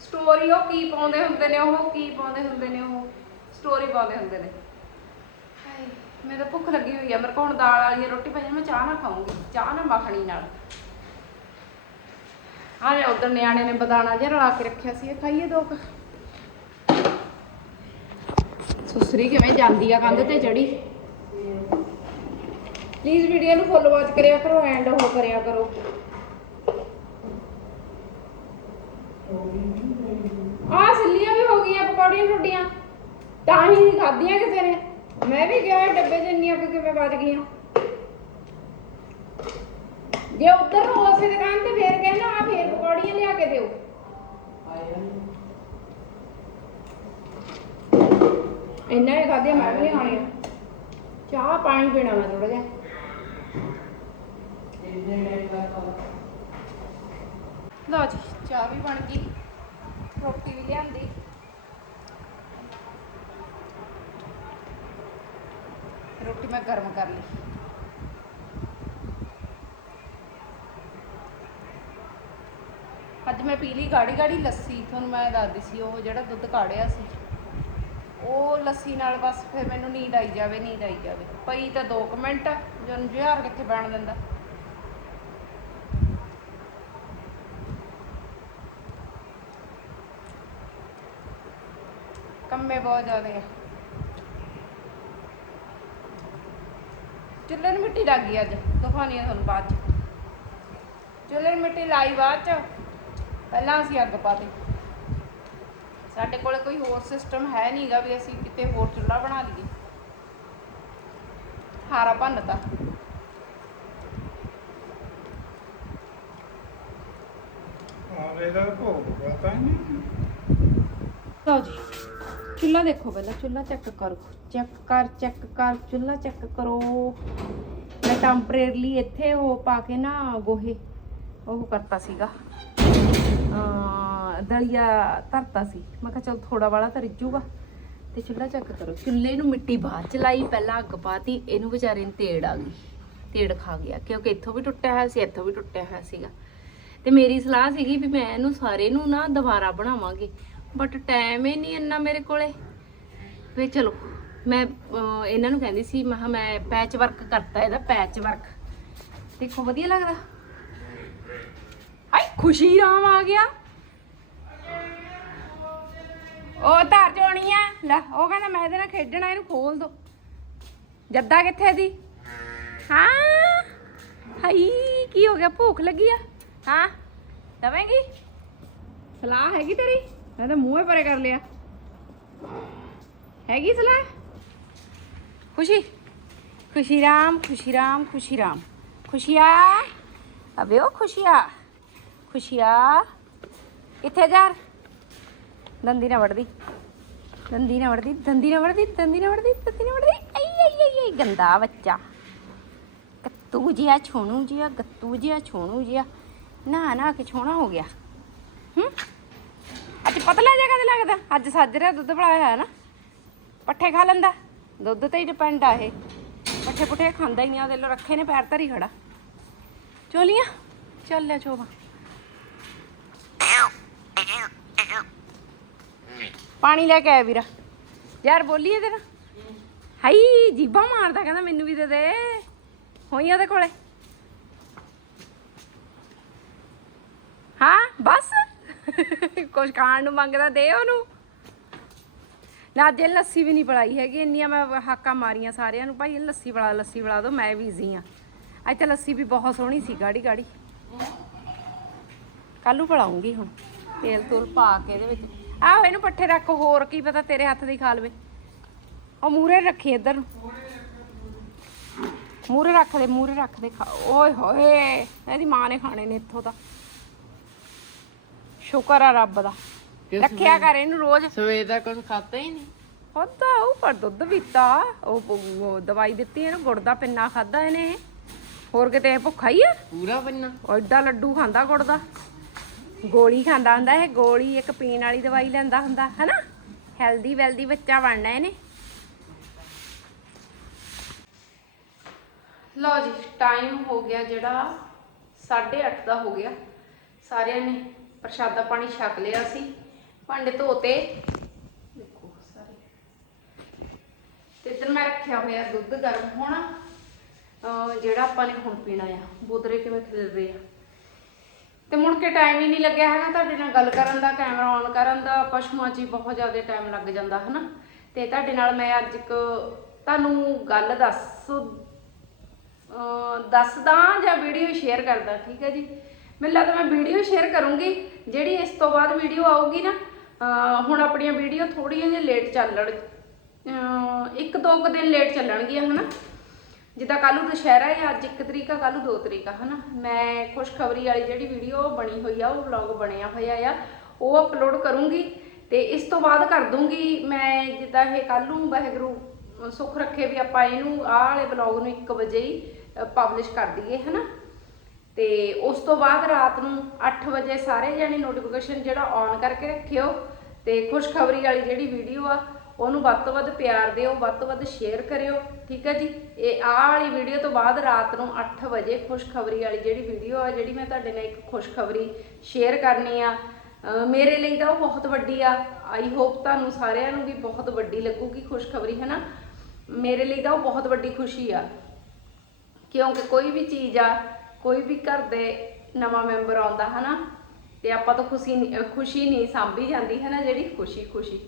ਸਟੋਰੀ ਉਹ ਕੀ ਪਾਉਂਦੇ ਹੁੰਦੇ ਨੇ, ਉਹ ਕੀ ਪਾਉਂਦੇ ਹੁੰਦੇ ਨੇ, ਉਹ ਸਟੋਰੀ ਪਾਉਂਦੇ ਹੁੰਦੇ ਨੇ। ਮੇਰੇ ਤਾਂ ਭੁੱਖ ਲੱਗੀ ਹੋਈ ਆ, ਮੇਰੇ ਕੋਲ ਹੁਣ ਦਾਲ ਵਾਲੀ ਰੋਟੀ ਪਈ ਮੈਂ ਚਾਹ ਨਾ ਖਾਊਂਗੀ, ਚਾਹ ਨਾ ਮੱਖਣੀ ਨਾਲ। ਆਹ ਲੈ ਉਧਰ ਨਿਆਣੇ ਨੇ ਬਦਾਨਾ ਜਿਹਾ ਰਲਾ ਕੇ ਰੱਖਿਆ ਸੀ, ਇਹ ਖਾਈਏ ਦੋ ਕੁ। ਸੁਸਰੀ ਕਿਵੇਂ ਜਾਂਦੀ ਆ ਕੰਧ ਤੇ ਚੜੀ? ਪਲੀਜ਼ ਵੀਡੀਓ ਨੂੰ ਫੋਲੋ ਵਾਚ ਕਰਿਆ ਕਰੋ ਐਂਡ ਉਹ ਕਰਿਆ ਕਰੋ। ਆ ਸਿੱਲੀਆਂ ਵੀ ਹੋ ਗਈਆਂ, ਪਕੌੜੀਆਂ ਛੁੱਟੀਆਂ ਤਾਂ ਹੀ ਖਾਧੀਆਂ ਕਿਸੇ ਨੇ। ਮੈਂ ਵੀ ਗਿਆ, ਡੱਬੇ 'ਚ ਇੰਨੀਆਂ ਕਿਵੇਂ ਵੱਜ ਗਈਆਂ? ਜੇ ਉੱਧਰ ਨੂੰ ਉਸੇ ਦੁਕਾਨ ਤੇ ਫੇਰ ਗਏ ਆ ਫੇਰ ਪਕੌੜੀਆਂ ਲਿਆ ਕੇ ਦਿਓ। ਇੰਨਾ ਹੀ ਖਾਧੀਆਂ, ਮੈਂ ਵੀ ਨਹੀਂ ਖਾਣੀਆਂ। ਚਾਹ ਪਾਣੀ ਪੀਣਾ ਮੈਂ ਥੋੜਾ ਜਿਹਾ। ਲਓ ਜੀ, ਚਾਹ ਵੀ ਬਣ ਗਈ। ਰੋਟੀ ਵੀ ਲਿਆਂਦੀ। ਰੋਟੀ ਮੈਂ ਗਰਮ ਕਰ ਲਈ। ਅੱਜ ਮੈਂ ਪੀ ਲਈ ਗਾੜੀ ਗਾੜੀ ਲੱਸੀ, ਤੁਹਾਨੂੰ ਮੈਂ ਦੱਸਦੀ ਸੀ, ਉਹ ਜਿਹੜਾ ਦੁੱਧ ਕਾੜਿਆ ਸੀ। ਉਹ ਲੱਸੀ ਨਾਲ ਬਸ ਫਿਰ ਮੈਨੂੰ ਨੀਂਦ ਆਈ ਜਾਵੇ, ਨੀਂਦ ਆਈ ਜਾਵੇ। ਪਈ ਤਾਂ 2 ਮਿੰਟ ਜਨ ਜੁਹਾਰ ਕਿੱਥੇ ਬਣ ਦਿੰਦਾ ਕੰਮੇ ਬਹੁਤ ਜ਼ਿਆਦਾ ਆ। ਚੁੱਲ੍ਹੇ ਨੂੰ ਮਿੱਟੀ ਲੱਗ ਗਈ ਅੱਜ ਦਿਖਾਉਣੀ ਆ ਤੁਹਾਨੂੰ ਬਾਅਦ ਚ। ਚੁੱਲ੍ਹੇ ਨੂੰ ਮਿੱਟੀ ਲਾਈ ਬਾਅਦ ਚ ਪਹਿਲਾਂ ਅਸੀਂ ਅੱਗ ਪਾਤੀ ਸਾਡੇ ਕੋਲੇ ਕੋਈ ਹੋਰ ਸਿਸਟਮ ਹੈ ਨਹੀਂਗਾ ਵੀ ਅਸੀਂ ਕਿਤੇ ਹੋਰ ਚੁੱਲ੍ਹਾ ਬਣਾ ਲਈਏ। ਹਾਰਾ ਭੰਨਤਾ। ਆਵੇ ਦਾ ਭੋਗ ਪਤਾ ਨਹੀਂ ਲਓ ਜੀ। ਚੁੱਲ੍ਹਾ ਦੇਖੋ ਪਹਿਲਾਂ, ਚੁੱਲ੍ਹਾ ਚੈੱਕ ਕਰੋ। ਚੈੱਕ ਕਰ ਚੈੱਕ ਕਰ, ਚੁੱਲ੍ਹਾ ਚੈੱਕ ਕਰੋ। ਮੈਂ ਟੈਂਪਰੇਰੀਲੀ ਇੱਥੇ ਉਹ ਪਾ ਕੇ ਨਾ ਗੋਹੇ, ਉਹ ਕਰਤਾ ਸੀਗਾ। ਦਲੀਆ ਧਰਤਾ ਸੀ। ਮੈਂ ਕਿਹਾ ਚਲ ਥੋੜਾ ਵਾਲਾ ਤਾਂ ਰਿੱਝੂਗਾ। ਤੇ ਚੁੱਲ੍ਹਾ ਚੈੱਕ ਕਰੋ। ਚੁੱਲ੍ਹੇ ਨੂੰ ਮਿੱਟੀ ਬਾਅਦ ਚਲਾਈ ਪਹਿਲਾਂ ਅੱਗ ਪਾਤੀ, ਇਹਨੂੰ ਵਿਚਾਰੇ ਨੂੰ ਤੇੜ ਆ ਗਈ। ਤੇੜ ਖਾ ਗਿਆ, ਕਿਉਂਕਿ ਇੱਥੋਂ ਵੀ ਟੁੱਟਿਆ ਹੋਇਆ ਸੀ, ਇੱਥੋਂ ਵੀ ਟੁੱਟਿਆ ਹੋਇਆ ਸੀਗਾ। ਤੇ ਮੇਰੀ ਸਲਾਹ ਸੀਗੀ ਵੀ ਮੈਂ ਇਹਨੂੰ ਸਾਰੇ ਨੂੰ ਨਾ ਦੁਬਾਰਾ ਬਣਾਵਾਂਗੀ। ਬਟ ਟਾਈਮ ਹੀ ਨਹੀਂ ਇੰਨਾ ਮੇਰੇ ਕੋਲੇ। ਵੇ ਚਲੋ ਮੈਂ ਅਹ, ਇਹਨਾਂ ਨੂੰ ਕਹਿੰਦੀ ਸੀ ਮੈਂ ਕਿਹਾ ਮੈਂ ਪੈਚ ਵਰਕ ਕਰਤਾ ਇਹਦਾ ਪੈਚ ਵਰਕ ਦੇਖੋ ਵਧੀਆ ਲੱਗਦਾ। ਹਾਈ ਖੁਸ਼ੀ ਰਾਮ ਆ ਗਿਆ। ਉਹ ਧਾਰ ਚੋਣੀ ਆ। ਲੈ ਉਹ ਕਹਿੰਦਾ ਮੈਂ ਇਹਦੇ ਨਾਲ ਖੇਡਣਾ ਇਹਨੂੰ ਖੋਲ ਦੋ। ਜੱਦਾ ਕਿੱਥੇ ਦੀ ਹਾਂ? ਹਾਈ ਕੀ ਹੋ ਗਿਆ? ਭੁੱਖ ਲੱਗੀ ਆ। ਹਾਂ? ਦਵੇਂਗੀ? ਸਲਾਹ ਹੈਗੀ ਤੇਰੀ? ਮੈਂ ਤਾਂ ਮੂੰਹੇ ਪਰੇ ਕਰ ਲਿਆ। ਹੈਗੀ ਸਲਾਹ? ਖੁਸ਼ੀ? ਖੁਸ਼ੀ ਰਾਮ ਖੁਸ਼ੀ ਰਾਮ ਖੁਸ਼ੀ ਰਾਮ ਖੁਸ਼ੀਆ? ਅਬੇ ਉਹ ਖੁਸ਼ੀਆ। ਖੁਸ਼ੀਆ? ਕਿੱਥੇ ਜਾ ਦੰਦੀ ਨਾ ਵੜਦੀ। ਦੰਦੀ ਨਾ ਵੜਦੀ, ਦੰਦੀ ਨਾ ਵੜਦੀ, ਦੰਦੀ ਨਾ ਵੜਦੀ, ਦੰਦੀ ਨਾ ਵੜਦੀ। ਆਈ ਆਈ ਆਈ ਆਈ, ਗੰਦਾ ਬੱਚਾ। ਗੱਤੂ ਜਿਹਾ, ਛੋਣੂ ਜਿਹਾ, ਗੱਤੂ ਜਿਹਾ, ਛੋਣੂ ਜਿਹਾ। ਨਾ ਨਾ, ਕੇ ਛੋਣਾ ਹੋ ਗਿਆ। ਹੂੰ? ਅੱਜ ਪਤਲਾ ਜਿਹਾ ਕਦੇ ਲੱਗਦਾ? ਅੱਜ ਸੱਜ ਰਿਹਾ ਦੁੱਧ ਬਣਾਇਆ ਹੋਇਆ ਨਾ। ਪੱਠੇ ਖਾ ਲੈਂਦਾ। ਦੁੱਧ ਤੇ ਹੀ ਡਿਪੈਂਡ ਆ ਇਹ। ਪੱਠੇ ਪੁੱਠੇ ਖਾਂਦਾ ਹੀ ਨਹੀਂ ਉਹਦੇ ਲੋ ਰੱਖੇ ਨੇ ਪੈਰ ਧਰੀ ਖੜਾ। ਚੋਲੀਆਂ? ਚੱਲ ਲੈ ਚੋਵਾ। ਪਾਣੀ ਲੈ ਕੇ ਆਇਆ ਵੀਰਾ। ਯਾਰ ਬੋਲੀਏ ਤੇਰਾ ਹਾਈ ਜੀਬਾ ਮਾਰਦਾ ਕਹਿੰਦਾ ਮੈਨੂੰ ਵੀ ਦੇ ਦੇ। ਹੋਈ ਉਹਦੇ ਕੋਲੇ। ਹਾਂ, ਬਸ। ਕੁਛ ਖਾਣ ਨੂੰ ਮੰਗਦਾ, ਦੇ ਉਹਨੂੰ। ਨਾ ਜੇ ਲੱਸੀ ਵੀ ਨਹੀਂ ਪੜਾਈ ਹੈਗੀ, ਇੰਨੀਆਂ ਮੈਂ ਹਾਕਾਂ ਮਾਰੀਆਂ ਸਾਰਿਆਂ ਨੂੰ। ਭਾਈ ਲੱਸੀ ਬਣਾ ਲੱਸੀ ਬਣਾ ਦੋ, ਮੈਂ ਵੀ ਜ਼ੀ ਆ ਅੱਜ ਤਾਂ ਲੱਸੀ ਵੀ ਬਹੁਤ ਸੋਹਣੀ ਸੀ, ਗਾੜੀ ਗਾੜੀ। ਕੱਲੂ ਪੜਾਉਂਗੀ ਹੁਣ। ਤੇਲ ਤੂਲ ਪਾ ਕੇ ਇਹਦੇ ਵਿੱਚ। ਆਹੋ, ਇਹਨੂੰ ਪੱਠੇ ਰੱਖ, ਹੋਰ ਕੀ ਪਤਾ ਤੇਰੇ ਹੱਥ ਦੀ ਖਾ ਲਵੇ। ਉਹ ਮੂਰੇ ਰੱਖੀ ਇੱਧਰ ਨੂੰ। ਮੂਰੇ ਰੱਖ ਦੇ ਮੂਰੇ ਰੱਖ ਦੇ ਖਾ- ਓਏ ਹੋਏ, ਇਹਦੀ ਮਾਂ ਨੇ ਖਾਣੇ ਨੇ ਇੱਥੋਂ ਤਾਂ। ਸ਼ੁਕਰ ਆ ਰੱਬ ਦਾ। ਰੱਖਿਆ ਕਰ ਇਹਨੂੰ ਰੋਜ਼। ਸਵੇਰ ਦਾ ਕੁਝ ਖਾਤਾ ਹੀ ਨਹੀਂ। ਖਾਦਾ ਉਹ ਪਰ ਦੁੱਧ ਪੀਤਾ। ਉਹ ਉਹ ਦਵਾਈ ਦਿੱਤੀ ਇਹਨੂੰ ਗੁੜ ਦਾ ਪਿੰਨਾ ਖਾਦਾ ਇਹਨੇ ਹੋਰ ਕਿਤੇ ਇਹ ਭੁੱਖਾ ਹੀ ਆ? ਪੂਰਾ ਬੰਨਾ ਉਹ ਏਡਾ ਲੱਡੂ ਖਾਂਦਾ ਗੁੜ ਦਾ। ਗੋਲੀ ਖਾਂਦਾ ਹੁੰਦਾ ਇਹ ਗੋਲੀ ਇੱਕ ਪੀਣ ਵਾਲੀ ਦਵਾਈ ਲੈਂਦਾ ਹੁੰਦਾ ਹਨਾ? ਹੈਲਦੀ ਵੈਲਦੀ ਬੱਚਾ ਬਣਨਾ ਇਹਨੇ। ਲਓ ਜੀ ਟਾਈਮ ਹੋ ਗਿਆ ਜਿਹੜਾ 8:30 ਦਾ ਹੋ ਗਿਆ। ਸਾਰਿਆਂ ਨੇ ਪ੍ਰਸ਼ਾਦਾ ਪਾਣੀ ਛਕ ਲਿਆ ਸੀ। ਭਾਂਡੇ ਧੋਤੇ। ਦੇਖੋ ਸਾਰੇ। ਤੇ ਇੱਧਰ ਮੈਂ ਰੱਖਿਆ ਹੋਇਆ ਦੁੱਧ ਗਰਮ ਹੋਣਾ। ਜਿਹੜਾ ਆਪਾਂ ਨੇ ਹੁਣ ਪੀਣਾ ਆ, ਬੋਦਰੇ ਕਿਵੇਂ ਖਿਲ ਰਹੇ ਆ। ਤੇ ਮੁੜ ਕੇ ਟਾਈਮ ਹੀ ਨਹੀਂ ਲੱਗਿਆ ਹੈਗਾ ਤੁਹਾਡੇ ਨਾਲ ਗੱਲ ਕਰਨ ਦਾ ਕੈਮਰਾ ਔਨ ਕਰਨ ਦਾ। ਪਸ਼ੂਆਂ 'ਚ ਹੀ ਬਹੁਤ ਜ਼ਿਆਦਾ ਟਾਈਮ ਲੱਗ ਜਾਂਦਾ, ਹਨਾ। ਤੇ ਤੁਹਾਡੇ ਨਾਲ ਮੈਂ ਅੱਜ ਇੱਕ ਤੁਹਾਨੂੰ ਗੱਲ ਦੱਸ ਦੱਸਦਾ ਜਾਂ ਵੀਡੀਓ ਸ਼ੇਅਰ ਕਰਦਾ, ਠੀਕ ਹੈ ਜੀ? ਮੈਨੂੰ ਲੱਗਦਾ ਮੈਂ ਵੀਡੀਓ ਸ਼ੇਅਰ ਕਰੂੰਗੀ, ਜਿਹੜੀ ਇਸ ਤੋਂ ਬਾਅਦ ਵੀਡੀਓ ਆਊਗੀ ਨਾ ਹੁਣ ਆਪਣੀਆਂ ਵੀਡੀਓ ਥੋੜੀਆਂ ਜਿਹੀਆਂ ਲੇਟ ਚੱਲਣ ਇੱਕ ਦੋ ਕੁ ਦਿਨ ਲੇਟ ਚੱਲਣਗੀਆਂ, ਹਨਾ? ਜਿੱਦਾਂ ਕੱਲ ਨੂੰ ਦੁਸ਼ਹਿਰਾ ਹੈ, ਅੱਜ ਇੱਕ ਤਰੀਕ ਆ ਕੱਲ ਨੂੰ ਦੋ ਤਰੀਕ ਆ, ਹਨਾ? ਮੈਂ ਖੁਸ਼ਖਬਰੀ ਵਾਲੀ ਜਿਹੜੀ ਵੀਡੀਓ ਬਣੀ ਹੋਈ ਆ, ਉਹ ਵਲੌਗ ਬਣਿਆ ਹੋਇਆ ਆ, ਉਹ ਅਪਲੋਡ ਕਰੂੰਗੀ ਤੇ ਇਸ ਤੋਂ ਬਾਅਦ ਕਰ ਦੂੰਗੀ ਮੈਂ ਜਿੱਦਾਂ ਇਹ ਕੱਲ ਨੂੰ ਵਾਹਿਗੁਰੂ ਸੁੱਖ ਰੱਖੇ ਵੀ ਆਪਾਂ ਇਹਨੂੰ, ਆਹ ਵਾਲੇ ਵਲੌਗ ਨੂੰ 1 ਵਜੇ ਹੀ ਪਬਲਿਸ਼ ਕਰ ਦਈਏ, ਹਨਾ? ਤੇ ਉਸ ਤੋਂ ਬਾਅਦ ਰਾਤ ਨੂੰ 8 ਵਜੇ ਸਾਰੇ ਜਣੇ ਨੋਟੀਫਿਕੇਸ਼ਨ ਜਿਹੜਾ ਔਨ ਕਰਕੇ ਰੱਖਿਓ ਤੇ ਖੁਸ਼ਖਬਰੀ ਵਾਲੀ ਜਿਹੜੀ ਵੀਡੀਓ ਆ, ਉਹਨੂੰ ਵੱਧ ਤੋਂ ਵੱਧ ਪਿਆਰ ਦਿਓ, ਵੱਧ ਤੋਂ ਵੱਧ ਸ਼ੇਅਰ ਕਰਿਓ, ਠੀਕ ਹੈ ਜੀ? ਇਹ ਆਹ ਵਾਲੀ ਵੀਡੀਓ ਤੋਂ ਬਾਅਦ ਰਾਤ ਨੂੰ 8 ਵਜੇ ਖੁਸ਼ਖਬਰੀ ਵਾਲੀ ਜਿਹੜੀ ਵੀਡੀਓ ਆ, ਜਿਹੜੀ ਮੈਂ ਤੁਹਾਡੇ ਨਾਲ ਇੱਕ ਖੁਸ਼ਖਬਰੀ ਸ਼ੇਅਰ ਕਰਨੀ ਆ ਮੇਰੇ ਲਈ ਤਾਂ ਉਹ ਬਹੁਤ ਵੱਡੀ ਆ ਆਈ ਹੋਪ ਤੁਹਾਨੂੰ ਸਾਰਿਆਂ ਨੂੰ ਵੀ ਬਹੁਤ ਵੱਡੀ ਲੱਗੂਗੀ ਖੁਸ਼ਖਬਰੀ ਹੈ ਨਾ ਮੇਰੇ ਲਈ ਤਾਂ ਉਹ ਬਹੁਤ ਵੱਡੀ ਖੁਸ਼ੀ ਆ, ਕਿਉਂਕਿ ਕੋਈ ਵੀ ਚੀਜ਼ ਆ ਕੋਈ ਵੀ ਘਰ ਦੇ ਨਵਾਂ ਮੈਂਬਰ ਆਉਂਦਾ ਹਨਾ, ਤੇ ਆਪਾਂ ਤਾਂ ਖੁਸ਼ੀ ਨਹੀਂ- ਖੁਸ਼ੀ ਨਹੀਂ ਸਾਂਭੀ ਜਾਂਦੀ ਹੈ ਨਾ ਜਿਹੜੀ ਖੁਸ਼ੀ ਖੁਸ਼ੀ।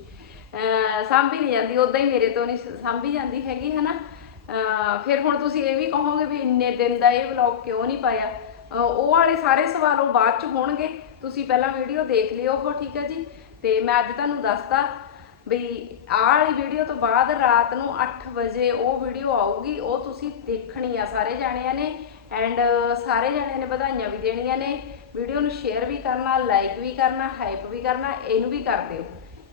ਅਹ ਸਾਂਭੀ ਨਹੀਂ ਜਾਂਦੀ ਉਦਾਂ ਹੀ ਮੇਰੇ ਤੋਂ ਨਹੀਂ ਸ- ਸਾਂਭੀ ਜਾਂਦੀ ਹੈਗੀ ਹੈ ਨਾ ਅਹ ਫਿਰ ਹੁਣ ਤੁਸੀਂ ਇਹ ਵੀ ਕਹੋਗੇ ਵੀ ਇੰਨੇ ਦਿਨ ਦਾ ਇਹ ਵਲੌਗ ਕਿਉਂ ਨਹੀਂ ਪਾਇਆ? ਅਹ ਉਹ ਵਾਲੇ ਸਾਰੇ ਸਵਾਲ ਉਹ ਬਾਅਦ ਚ ਹੋਣਗੇ। ਤੁਸੀਂ ਪਹਿਲਾਂ ਵੀਡੀਓ ਦੇਖ ਲਿਓ ਉਹ, ਠੀਕ ਹੈ ਜੀ? ਤੇ ਮੈਂ ਅੱਜ ਤੁਹਾਨੂੰ ਦੱਸਤਾ ਵੀ ਆਹ ਵਾਲੀ ਵੀਡੀਓ ਤੋਂ ਬਾਅਦ ਰਾਤ ਨੂੰ 8 ਵਜੇ ਉਹ ਵੀਡੀਓ ਆਊਗੀ, ਉਹ ਤੁਸੀਂ ਦੇਖਣੀ ਆ ਸਾਰੇ ਜਾਣਿਆਂ ਨੇ। ਐਂਡ uh, ਸਾਰੇ ਜਾਣਿਆਂ ਨੇ ਵਧਾਈਆਂ ਵੀ ਦੇਣੀਆਂ ਨੇ। ਵੀਡੀਓ ਨੂੰ ਸ਼ੇਅਰ ਵੀ ਕਰਨਾ ਲਾਈਕ ਵੀ ਕਰਨਾ ਹਾਈਪ ਵੀ ਕਰਨਾ, ਇਹਨੂੰ ਵੀ ਕਰ ਦਿਓ।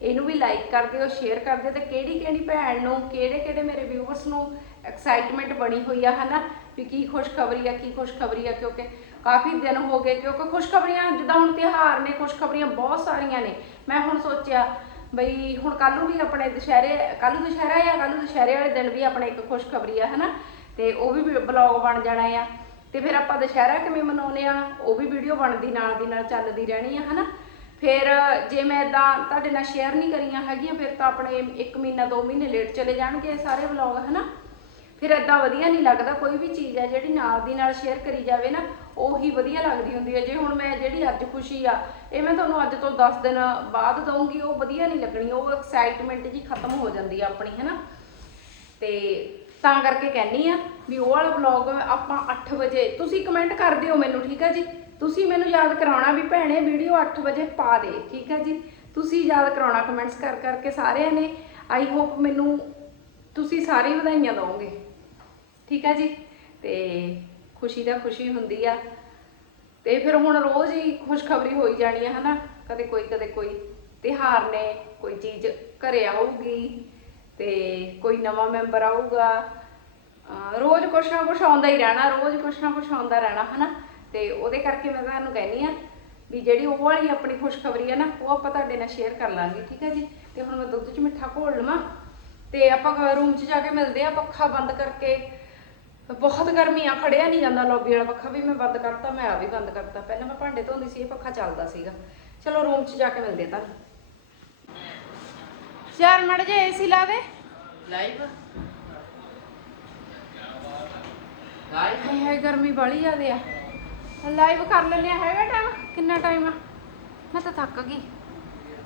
ਇਹਨੂੰ ਵੀ ਲਾਈਕ ਕਰ ਦਿਓ ਸ਼ੇਅਰ ਕਰ ਦਿਓ। ਤੇ ਕਿਹੜੀ ਕਿਹੜੀ ਭੈਣ ਨੂੰ, ਕਿਹੜੇ ਕਿਹੜੇ ਮੇਰੇ ਵਿਊਵਰਸ ਨੂੰ ਐਕਸਾਈਟਮੈਂਟ ਬਣੀ ਹੋਈ ਆ, ਹਨਾ? ਵੀ ਕੀ ਖੁਸ਼ਖਬਰੀ ਆ, ਕੀ ਖੁਸ਼ਖਬਰੀ ਆ, ਕਿਉਂਕਿ ਕਾਫੀ ਦਿਨ ਹੋ ਗਏ, ਕਿਉਂਕਿ ਖੁਸ਼ਖਬਰੀਆਂ ਜਿੱਦਾਂ ਹੁਣ ਤਿਉਹਾਰ ਨੇ, ਖੁਸ਼ਖਬਰੀਆਂ ਬਹੁਤ ਸਾਰੀਆਂ ਨੇ। ਮੈਂ ਹੁਣ ਸੋਚਿਆ ਬਈ ਹੁਣ ਕੱਲ ਨੂੰ ਵੀ ਆਪਣੇ ਦੁਸ਼ਹਿਰੇ ਕੱਲ ਨੂੰ ਦੁਸ਼ਹਿਰਾ ਆ ਕੱਲ ਨੂੰ ਦੁਸ਼ਹਿਰੇ ਵਾਲੇ ਦਿਨ ਵੀ ਆਪਣੇ ਇੱਕ ਖੁਸ਼ਖਬਰੀ ਆ, ਹਨਾ? ਤੇ ਉਹ ਵੀ ਬਲੌਗ ਬਣ ਜਾਣਾ ਆ। ਤੇ ਫਿਰ ਆਪਾਂ ਦੁਸ਼ਹਿਰਾ ਕਿਵੇਂ ਮਨਾਉਂਦੇ ਆ, ਉਹ ਵੀ ਵੀਡੀਓ ਬਣਦੀ ਨਾਲ ਦੀ ਨਾਲ ਚੱਲਦੀ ਰਹਿਣੀ ਆ, ਹਨਾ? ਫਿਰ ਜੇ ਮੈਂ ਇਦਾਂ ਤੁਹਾਡੇ ਨਾਲ ਸ਼ੇਅਰ ਨਹੀਂ ਕਰੀਆਂ ਹੈਗੀਆਂ, ਫਿਰ ਤਾਂ ਆਪਣੇ 1 ਮਹੀਨਾ 2 ਮਹੀਨੇ ਲੇਟ ਚਲੇ ਜਾਣਗੇ ਸਾਰੇ ਵਲੌਗ ਹਨਾ? ਫਿਰ ਇਦਾਂ ਵਧੀਆ ਨਹੀਂ ਲੱਗਦਾ ਕੋਈ ਵੀ ਚੀਜ਼ ਹੈ ਜਿਹੜੀ ਨਾਲ ਦੀ ਨਾਲ ਸ਼ੇਅਰ ਕਰੀ ਜਾਵੇ ਨਾ, ਉਹੀ ਵਧੀਆ ਲੱਗਦੀ ਹੁੰਦੀ ਹੈ ਜੇ ਹੁਣ ਮੈਂ ਜਿਹੜੀ ਅੱਜ ਖੁਸ਼ੀ ਆ, ਇਹ ਮੈਂ ਤੁਹਾਨੂੰ ਅੱਜ ਤੋਂ 10 ਦਿਨ ਬਾਅਦ ਦਊਂਗੀ, ਉਹ ਵਧੀਆ ਨਹੀਂ ਲੱਗਣੀ, ਉਹ ਐਕਸਾਈਟਮੈਂਟ ਜੀ ਖਤਮ ਹੋ ਜਾਂਦੀ ਆ ਆਪਣੀ, ਹਨਾ? ਤੇ ਤਾਂ ਕਰਕੇ ਕਹਿੰਨੀ ਆ ਵੀ ਉਹ ਵਾਲਾ ਵਲੌਗ ਆਪਾਂ 8 ਵਜੇ, ਤੁਸੀਂ ਕਮੈਂਟ ਕਰ ਦਿਓ ਮੈਨੂੰ, ਠੀਕ ਹੈ ਜੀ? ਤੁਸੀਂ ਮੈਨੂੰ ਯਾਦ ਕਰਾਉਣਾ ਵੀ ਭੈਣੇ ਵੀਡੀਓ 8 ਵਜੇ ਪਾ ਦੇ, ਠੀਕ ਹੈ ਜੀ? ਤੁਸੀਂ ਯਾਦ ਕਰਾਉਣਾ ਕਮੈਂਟਸ ਕਰ ਕਰਕੇ ਸਾਰਿਆਂ ਨੇ। ਆਈ ਹੋਪ ਮੈਨੂੰ ਤੁਸੀਂ ਸਾਰੇ ਵਧਾਈਆਂ ਦਿਓਗੇ ਠੀਕ ਹੈ ਜੀ? ਤੇ ਖੁਸ਼ੀ ਦਾ ਖੁਸ਼ੀ ਹੁੰਦੀ ਆ। ਤੇ ਫਿਰ ਹੁਣ ਰੋਜ਼ ਹੀ ਖੁਸ਼ਖਬਰੀ ਹੋਈ ਜਾਣੀ ਹੈ ਹਨਾ? ਕਦੇ ਕੋਈ ਕਦੇ ਕੋਈ ਤਿਹਾਰ ਨੇ, ਕੋਈ ਚੀਜ਼ ਘਰੇ ਆਊਗੀ ਤੇ ਕੋਈ ਨਵਾਂ ਮੈਂਬਰ ਆਊਗਾ। ਰੋਜ਼ ਕੁਛ ਨਾ ਕੁਛ ਆਉਂਦਾ ਹੀ ਰਹਿਣਾ, ਰੋਜ਼ ਕੁਛ ਨਾ ਕੁਛ ਆਉਂਦਾ ਰਹਿਣਾ, ਹਨਾ? ਤੇ ਉਹਦੇ ਕਰਕੇ ਮੈਂ ਤੁਹਾਨੂੰ ਕਹਿੰਨੀ ਆ ਵੀ ਜਿਹੜੀ ਉਹ ਵਾਲੀ ਆਪਣੀ ਖੁਸ਼ਖਬਰੀ ਹੈ ਨਾ, ਉਹ ਆਪਾਂ ਤੁਹਾਡੇ ਨਾਲ ਸ਼ੇਅਰ ਕਰ ਲਾਂਗੇ, ਠੀਕ ਹੈ ਜੀ? ਤੇ ਹੁਣ ਮੈਂ ਦੁੱਧ 'ਚ ਮਿੱਠਾ ਘੋਲ ਲਵਾਂ ਤੇ ਆਪਾਂ ਰੂਮ 'ਚ ਜਾ ਕੇ ਮਿਲਦੇ ਆ ਪੱਖਾ ਬੰਦ ਕਰਕੇ। ਬਹੁਤ ਗਰਮੀ ਆ, ਖੜਿਆ ਨਹੀਂ ਜਾਂਦਾ ਲੌਬੀ ਵਾਲਾ ਪੱਖਾ, ਵੀ ਮੈਂ ਬੰਦ ਕਰਤਾ, ਮੈਂ ਆ ਵੀ ਬੰਦ ਕਰਤਾ। ਪਹਿਲਾਂ ਮੈਂ ਭਾਂਡੇ ਧੋਂਦੀ ਸੀ, ਇਹ ਪੱਖਾ ਚੱਲਦਾ ਸੀਗਾ। ਚਲੋ ਰੂਮ 'ਚ ਜਾ ਕੇ ਮਿਲਦੇ ਆ ਤੁਹਾਨੂੰ। ਯਾਰ, ਮੜ ਜੇ ਏਸੀ ਲਾ ਦੇ। ਲਾਈਵ। ਹਾਏ ਹਾਏ ਗਰਮੀ ਬੜੀ ਜ਼ਿਆਦੇ ਆ। ਲਾਈਵ ਕਰ ਲੈਨੇ ਆ ਹੈਗਾ ਟਾਈਮ ਕਿੰਨਾ ਟਾਈਮ ਆ? ਮੈਂ ਤਾਂ ਥੱਕ ਗਈ।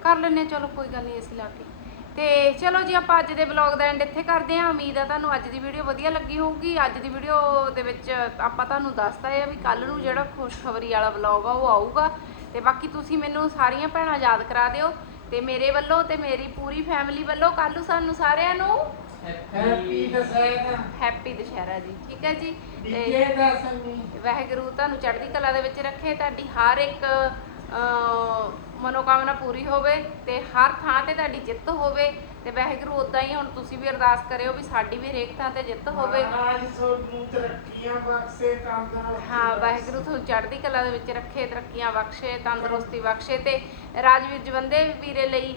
ਕਰ ਲੈਨੇ ਆ ਚਲੋ ਕੋਈ ਗੱਲ ਨਹੀਂ ਏਸੀ ਲਾ ਕੇ। ਤੇ ਚਲੋ ਜੀ ਆਪਾਂ ਅੱਜ ਦੇ ਵਲੌਗ ਦਾ ਐਂਡ ਇੱਥੇ ਕਰਦੇ ਹਾਂ। ਉਮੀਦ ਆ ਤੁਹਾਨੂੰ ਅੱਜ ਦੀ ਵੀਡੀਓ ਵਧੀਆ ਲੱਗੀ ਹੋਊਗੀ। ਅੱਜ ਦੀ ਵੀਡੀਓ ਦੇ ਵਿੱਚ ਆਪਾਂ ਤੁਹਾਨੂੰ ਦੱਸਤਾ ਹੈ ਵੀ ਕੱਲ ਨੂੰ ਜਿਹੜਾ ਖੁਸ਼ਖਬਰੀ ਵਾਲਾ ਵਲੌਗ ਆ ਉਹ ਆਊਗਾ। ਤੇ ਬਾਕੀ ਤੁਸੀਂ ਮੈਨੂੰ ਸਾਰੀਆਂ ਭੈਣਾਂ ਯਾਦ ਕਰਾ ਦਿਓ। ਤੇ ਮੇਰੇ ਵੱਲੋਂ ਤੇ ਮੇਰੀ ਪੂਰੀ ਫੈਮਿਲੀ ਵੱਲੋਂ ਕੱਲ ਨੂੰ ਸਾਨੂੰ ਸਾਰਿਆਂ ਨੂੰ ਹੈਪੀ ਦਸਹਿਰਾ। ਹੈਪੀ ਦੁਸ਼ਹਿਰਾ ਜੀ ਠੀਕ ਹੈ ਜੀ? ਦਸਮੀ ਵਾਹਿਗੁਰੂ ਤੁਹਾਨੂੰ ਚੜ੍ਹਦੀ ਕਲਾ ਦੇ ਵਿੱਚ ਰੱਖੇ ਤੁਹਾਡੀ ਹਰ ਇੱਕ ਮਨੋਕਾਮਨਾ ਪੂਰੀ ਹੋਵੇ ਤੇ ਹਰ ਥਾਂ ਤੇ ਤੁਹਾਡੀ ਜਿੱਤ ਹੋਵੇ। ਤੇ ਵਾਹਿਗੁਰੂ ਉਦਾਂ ਹੀ ਹੁਣ ਤੁਸੀਂ ਵੀ ਅਰਦਾਸ ਕਰਿਓ ਵੀ ਸਾਡੀ ਵੀ ਹਰੇਕ ਥਾਂ ਤੇ ਜਿੱਤ ਹੋਵੇ। ਮਹਾਰਾਜ ਤੁਹਾਨੂੰ ਤਰੱਕੀਆਂ ਬਖਸ਼ੇ ਤੰਦਰੁਸਤੀ ਹਾਂ ਵਾਹਿਗੁਰੂ ਤੁਹਾਨੂੰ ਚੜ੍ਹਦੀ ਕਲਾ ਦੇ ਵਿੱਚ ਰੱਖੇ ਤਰੱਕੀਆਂ ਬਖਸ਼ੇ ਤੰਦਰੁਸਤੀ ਬਖਸ਼ੇ ਤੇ ਰਾਜਵੀਰ ਜਵੰਦੇ ਵੀਰੇ ਲਈ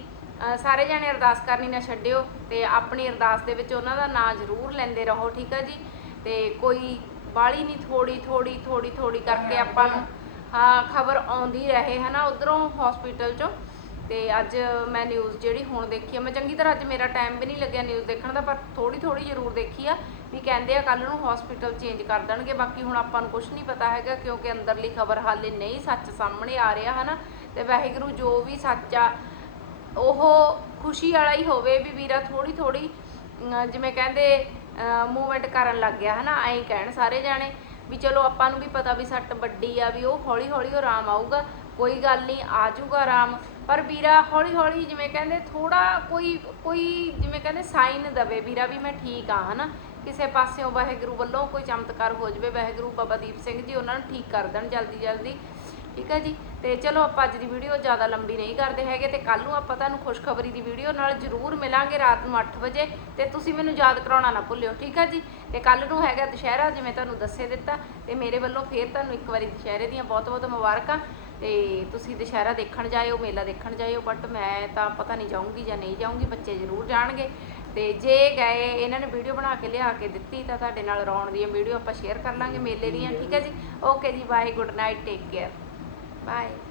ਸਾਰੇ ਜਾਣੇ ਅਰਦਾਸ ਕਰਨੀ ਨਾ ਛੱਡਿਓ ਤੇ ਆਪਣੀ ਅਰਦਾਸ ਦੇ ਵਿੱਚ ਉਹਨਾਂ ਦਾ ਨਾਂ ਜ਼ਰੂਰ ਲੈਂਦੇ ਰਹੋ ਠੀਕ ਆ ਜੀ? ਤੇ ਕੋਈ ਬਾਲੀ ਨਹੀਂ ਥੋੜੀ ਥੋੜੀ ਥੋੜੀ ਥੋੜੀ ਕਰਕੇ ਆਪਾਂ ਨੂੰ, ਹਾਂ, ਖਬਰ ਆਉਂਦੀ ਰਹੇ, ਹਨਾ, ਉਧਰੋਂ ਹਸਪੀਟਲ ਚੋਂ। ਤੇ ਅੱਜ ਮੈਂ ਨਿਊਜ਼ ਜਿਹੜੀ ਹੁਣ ਦੇਖੀ ਆ, ਮੈਂ ਚੰਗੀ ਤਰ੍ਹਾਂ ਅੱਜ ਮੇਰਾ ਟਾਈਮ ਵੀ ਨਹੀਂ ਲੱਗਿਆ ਨਿਊਜ਼ ਦੇਖਣ ਦਾ, ਪਰ ਥੋੜੀ ਥੋੜੀ ਜ਼ਰੂਰ ਦੇਖੀ ਆ, ਵੀ ਕਹਿੰਦੇ ਆ ਕੱਲ ਨੂੰ ਹਸਪੀਟਲ ਚੇਂਜ ਕਰ ਦੇਣਗੇ, ਬਾਕੀ ਹੁਣ ਆਪਾਂ ਨੂੰ ਕੁਝ ਨਹੀਂ ਪਤਾ ਹੈਗਾ, ਕਿਉਂਕਿ ਅੰਦਰਲੀ ਖਬਰ ਹਾਲੇ ਨਹੀਂ ਸੱਚ ਸਾਹਮਣੇ ਆ ਰਿਹਾ, ਹਨਾ। ਤੇ ਵਾਹਿਗੁਰੂ ਜੋ ਵੀ ਸੱਚ ਆ, ਉਹ ਖੁਸ਼ੀ ਵਾਲਾ ਹੀ ਹੋਵੇ ਵੀ ਵੀਰਾ ਥੋੜੀ ਥੋੜੀ ਜਿਵੇਂ ਕਹਿੰਦੇ ਮੂਵਮੈਂਟ ਕਰਨ ਲੱਗ ਗਿਆ, ਹਨਾ? ਐਂ ਕਹਿਣ ਸਾਰੇ ਜਾਣੇ ਵੀ ਚਲੋ ਆਪਾਂ ਨੂੰ ਵੀ ਪਤਾ ਵੀ ਸੱਟ ਵੱਡੀ ਆ, ਵੀ ਉਹ ਹੌਲੀ ਹੌਲੀ ਉਹ ਆਰਾਮ ਆਊਗਾ। ਕੋਈ ਗੱਲ ਨਹੀਂ, ਆ ਜਾਊਗਾ ਆਰਾਮ। ਪਰ ਵੀਰਾ ਹੌਲੀ ਹੌਲੀ ਜਿਵੇਂ ਕਹਿੰਦੇ ਥੋੜਾ ਕੋਈ ਕੋਈ ਜਿਵੇਂ ਕਹਿੰਦੇ ਸਾਈਨ ਦਵੇ, ਵੀਰਾ ਵੀ ਮੈਂ ਠੀਕ ਆ, ਹਨਾ? ਕਿਸੇ ਪਾਸਿਓਂ ਵਾਹਿਗੁਰੂ ਵੱਲੋਂ ਕੋਈ ਚਮਤਕਾਰ ਹੋ ਜਾਵੇ, ਵਾਹਿਗੁਰੂ ਬਾਬਾ ਦੀਪ ਸਿੰਘ ਜੀ ਉਹਨਾਂ ਨੂੰ ਠੀਕ ਕਰ ਦੇਣ ਜਲਦੀ ਜਲਦੀ ਠੀਕ ਹੈ ਜੀ? ਤੇ ਚਲੋ ਆਪਾਂ ਅੱਜ ਦੀ ਵੀਡੀਓ ਜ਼ਿਆਦਾ ਲੰਬੀ ਨਹੀਂ ਕਰਦੇ ਹੈਗੇ ਤੇ ਕੱਲ ਨੂੰ ਆਪਾਂ ਤੁਹਾਨੂੰ ਖੁਸ਼ਖਬਰੀ ਦੀ ਵੀਡੀਓ ਨਾਲ ਜ਼ਰੂਰ ਮਿਲਾਂਗੇ ਰਾਤ ਨੂੰ 8 ਵਜੇ ਤੇ ਤੁਸੀਂ ਮੈਨੂੰ ਯਾਦ ਕਰਾਉਣਾ ਨਾ ਭੁੱਲਿਓ, ਠੀਕ ਹੈ ਜੀ? ਤੇ ਕੱਲ ਨੂੰ ਹੈਗਾ ਦੁਸ਼ਹਿਰਾ ਜਿਵੇਂ ਤੁਹਾਨੂੰ ਦੱਸੇ ਦਿੱਤਾ ਤੇ ਮੇਰੇ ਵੱਲੋਂ ਫੇਰ ਤੁਹਾਨੂੰ ਇੱਕ ਵਾਰੀ ਦੁਸ਼ਹਿਰੇ ਦੀਆਂ ਬਹੁਤ ਬਹੁਤ ਮੁਬਾਰਕਾਂ ਤੇ ਤੁਸੀਂ ਦੁਸ਼ਹਿਰਾ ਦੇਖਣ ਜਾਇਓ, ਮੇਲਾ ਦੇਖਣ ਜਾਇਓ ਬਟ ਮੈਂ ਤਾਂ ਪਤਾ ਨਹੀਂ ਜਾਊਂਗੀ ਜਾਂ ਨਹੀਂ ਜਾਊਂਗੀ, ਬੱਚੇ ਜ਼ਰੂਰ ਜਾਣਗੇ। ਤੇ ਜੇ ਗਏ, ਇਹਨਾਂ ਨੇ ਵੀਡੀਓ ਬਣਾ ਕੇ ਲਿਆ ਕੇ ਦਿੱਤੀ ਤਾਂ ਤੁਹਾਡੇ ਨਾਲ ਰੌਣ ਦੀਆਂ ਵੀਡੀਓ ਆਪਾਂ ਸ਼ੇਅਰ ਕਰ ਲਾਂਗੇ ਮੇਲੇ ਦੀਆਂ, ਠੀਕ ਹੈ ਜੀ? ਓਕੇ ਜੀ bye good night take care bye